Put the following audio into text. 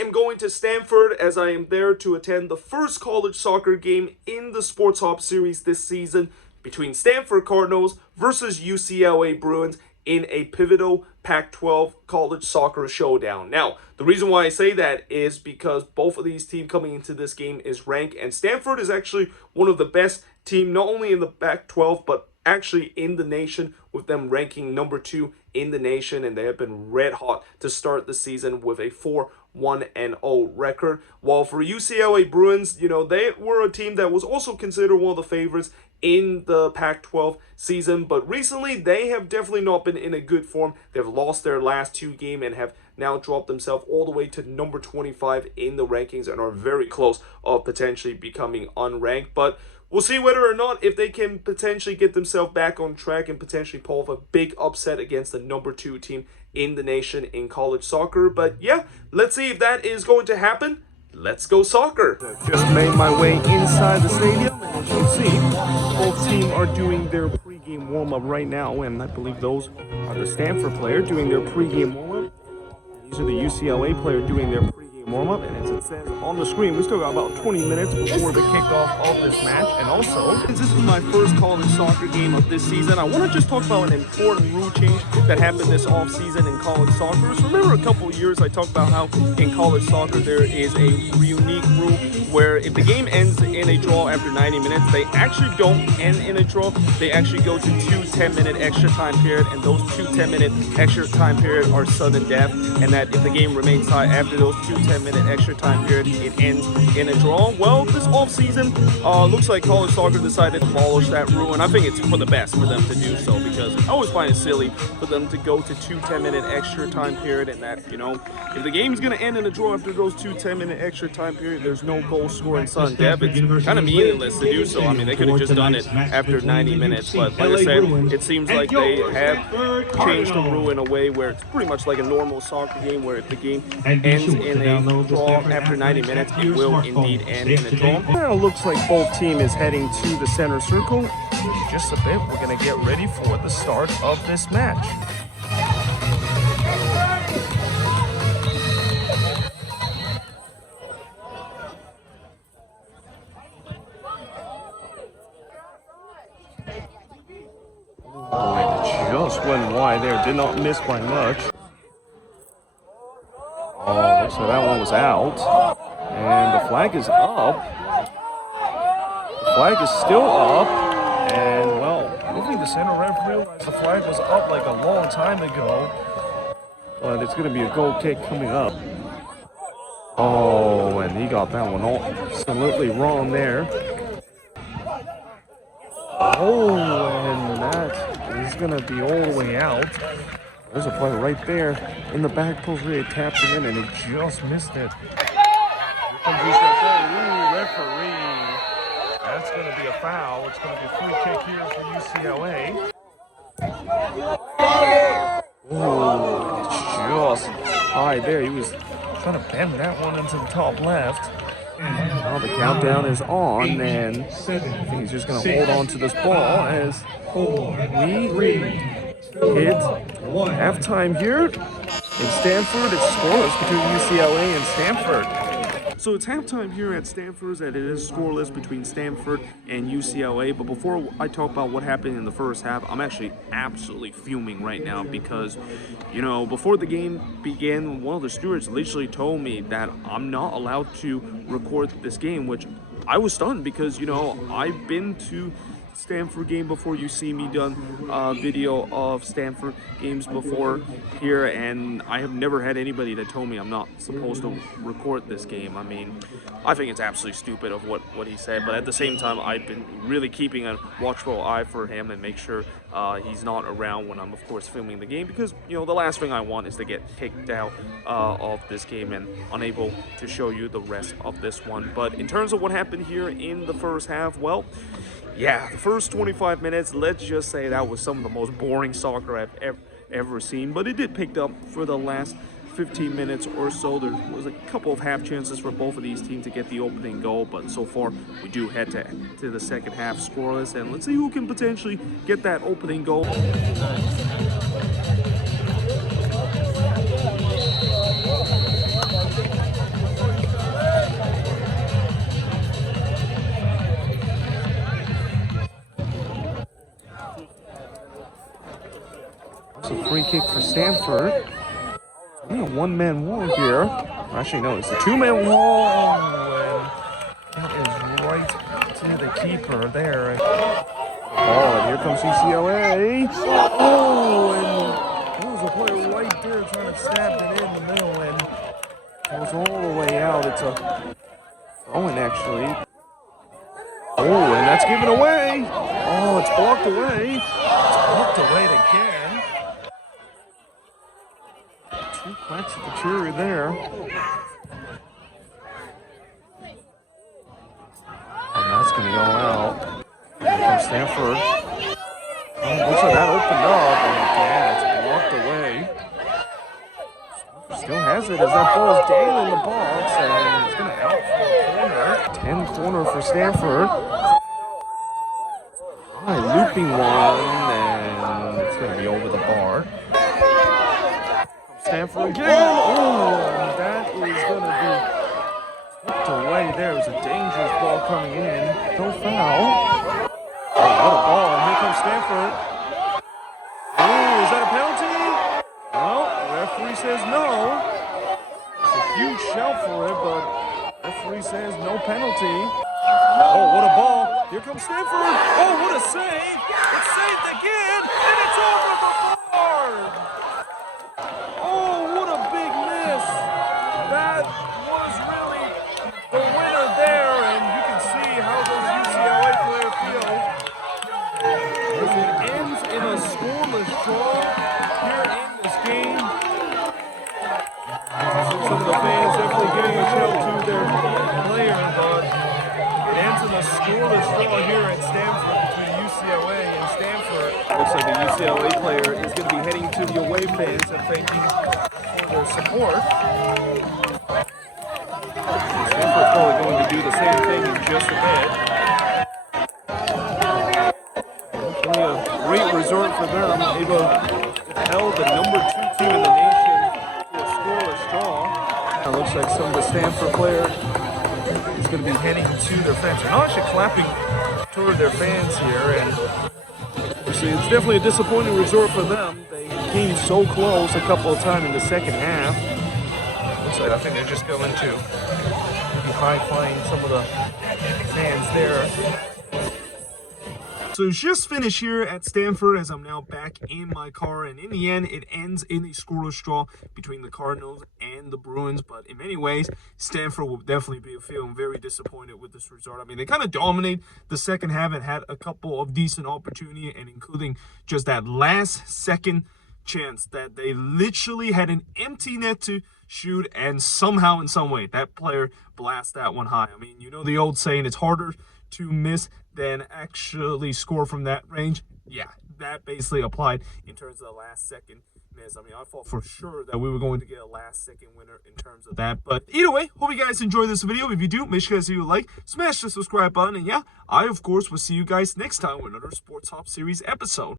am going to Stanford as I am there to attend the first college soccer game in the Sporthop series this season between Stanford Cardinals versus UCLA Bruins in a pivotal Pac-12 College Soccer showdown. Now, the reason why I say that is because both of these teams coming into this game is ranked, and Stanford is actually one of the best teams, not only in the Pac-12, but actually in the nation, with them ranking number 2 in the nation, and they have been red hot to start the season with a 4-1-0 record. While for UCLA Bruins, they were a team that was also considered one of the favorites in the Pac-12 season, but recently they have definitely not been in a good form. They've lost their last 2 games and have now dropped themselves all the way to number 25 in the rankings and are very close of potentially becoming unranked. But we'll see whether or not if they can potentially get themselves back on track and potentially pull off a big upset against the number 2 team in the nation in college soccer. But yeah, let's see if that is going to happen. Let's go soccer. Just made my way inside the stadium, and as you can see, both teams are doing their pregame warm-up right now, and I believe those are the Stanford player doing their pregame warm-up. These are the UCLA player doing their pregame warm-up, and as it says on the screen, we still got about 20 minutes before the kickoff of this match. And also, since this is my first college soccer game of this season, I want to just talk about an important rule change that happened this off-season in college soccer. So remember a couple of years I talked about how in college soccer there is a unique rule where if the game ends in a draw after 90 minutes, they actually don't end in a draw. They actually go to 2 10-minute extra time period, and those 2 10-minute extra time period are sudden death, and that if the game remains tie after those 2 10-minute extra time period, it ends in a draw. Well, this offseason, looks like college soccer decided to abolish that rule, and I think it's for the best for them to do so, because I always find it silly for them to go to 2 10-minute extra time period, and that, if the game's going to end in a draw after those 2 10-minute extra time period, there's no goal scoring sudden death. It's kind of meaningless to do so. I mean, they could have just done it after 90 minutes, but like I said, it seems like they have changed the rule in a way where it's pretty much like a normal soccer game, where if the game ends in a draw after 90 minutes, it will indeed end in a draw. Now it looks like both teams is heading to the center circle. In just a bit, we're going to get ready for the start of this match. Just went wide there, did not miss by much. Oh, so that one was out. And the flag is up. The flag is still up. And, well, moving the center ref realized the flag was up like a long time ago. But it's going to be a goal kick coming up. Oh, and he got that one absolutely wrong there. Oh, and that is going to be all the way out. There's a play right there in the back post where he tapped it in, and he just missed it. Here comes UCLA. Ooh, referee. That's going to be a foul. It's going to be a free kick here for UCLA. Ooh, and it's just high there. He was trying to bend that one into the top left. Now the countdown is on, and I think he's just going to hold on to this ball as we hit halftime here in Stanford. It's scoreless between UCLA and Stanford. So it's halftime here at Stanford, and it is scoreless between Stanford and UCLA. But before I talk about what happened in the first half, I'm actually absolutely fuming right now because, before the game began, one of the stewards literally told me that I'm not allowed to record this game, which I was stunned because, I've been to Stanford game before. You see me done video of Stanford games before here, and I have never had anybody that told me I'm not supposed to record this game. I mean, I think it's absolutely stupid of what he said, but at the same time, I've been really keeping a watchful eye for him and make sure he's not around when I'm, of course, filming the game, because, the last thing I want is to get kicked out of this game and unable to show you the rest of this one. But in terms of what happened here in the first half, well, yeah, the first 25 minutes, let's just say that was some of the most boring soccer I've ever seen. But it did pick up for the last 15 minutes or so. There was a couple of half chances for both of these teams to get the opening goal. But so far, we do head to the second half scoreless. And let's see who can potentially get that opening goal. free kick for Stanford. It's only a one-man wall here. Actually, no, it's a two-man wall. And that is right to the keeper there. Oh, and here comes UCLA. Oh, and there was a player right there trying to stab it in the middle, and it goes all the way out. It's a throw-in, actually. Oh, and that's given away. Oh, it's blocked away. It's blocked away again. Two quacks at the jury there. And that's going to go out. Here comes Stanford. Oh, looks like that opened up, and again, it's blocked away. Still has it as that ball is down in the box, and it's going to out for a corner. 10 corner for Stanford. Looping one, and it's going to be over the bar. Stanford again. Oh, that is going to be tucked away. There was a dangerous ball coming in. No foul. Oh, what a ball. And here comes Stanford. Oh, is that a penalty? Well, the referee says no. It's a huge shout for it, but the referee says no penalty. Oh, what a ball. Here comes Stanford. Oh, what a save. It's saved again, and it's over the bar. Oh, what a big miss. That was really the winner there, and you can see how those UCLA players feel. As it ends in a scoreless draw here in this game. Some of the fans definitely getting a shout to their player, but it ends in a scoreless draw here at Stanford between UCLA and Stanford. Looks like the UCLA player is going to be heading to the away fans and thanking for their support. Stanford's probably going to do the same thing in just a bit. Hopefully a great result for them. Able to held the number 2 team in the nation to a scoreless draw. It looks like some of the Stanford players is going to be heading to their fans. They're not actually clapping toward their fans here, and see, it's definitely a disappointing result for them. They came so close a couple of times in the second half. Looks like I think they're just going to maybe high-fiving some of the fans there. So just finished here at Stanford as I'm now back in my car, and in the end it ends in a scoreless draw between the Cardinals and the Bruins. But in many ways, Stanford will definitely be feeling very disappointed with this result. I mean, they kind of dominated the second half and had a couple of decent opportunities, and including just that last second chance that they literally had an empty net to shoot, and somehow in some way that player blasts that one high. I mean, you know the old saying, it's harder to miss than actually score from that range. Yeah, that basically applied in terms of the last second miss. I mean, I thought for sure that we were going to get a last second winner in terms of that. But either way, hope you guys enjoyed this video. If you do, make sure you guys leave a like, smash the subscribe button, and yeah, I of course will see you guys next time with another Sports Hop series episode.